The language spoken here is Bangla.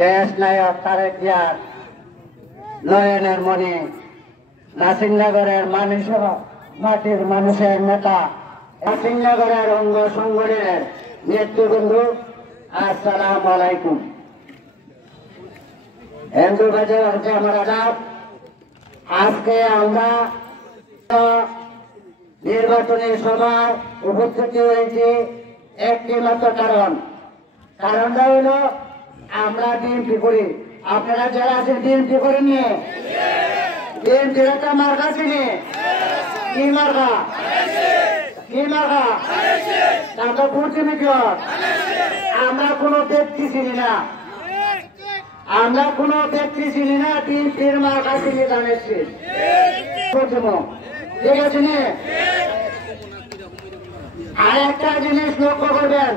দেশ নায়ক তারেক জিয়ার নয়নের মণি, নাসিরনগরের মাটির মানুষের নেতা, নাসিরনগরের অঙ্গ সংগঠনের নেতৃবৃন্দ, আসসালামু আলাইকুম। হিন্দু বাজার হচ্ছে আমার আদাব। আজকে আমরা নির্বাচনী সভায় উপস্থিত হয়েছি একটি মাত্র কারণটা হলো আমরা ডিএমপি করি। আপনারা যারা আছেন ডিএমপি করেন নিয়ে ডিএমপি একটা মার্কা চিনি, কি মার্কা আমরা বুঝছি আমরা কোনো ব্যক্তি চিনি না, ডিএমপির মার্কা চিনি জানেছি, ঠিক আছে নি? আর একটা জিনিস লক্ষ্য করবেন,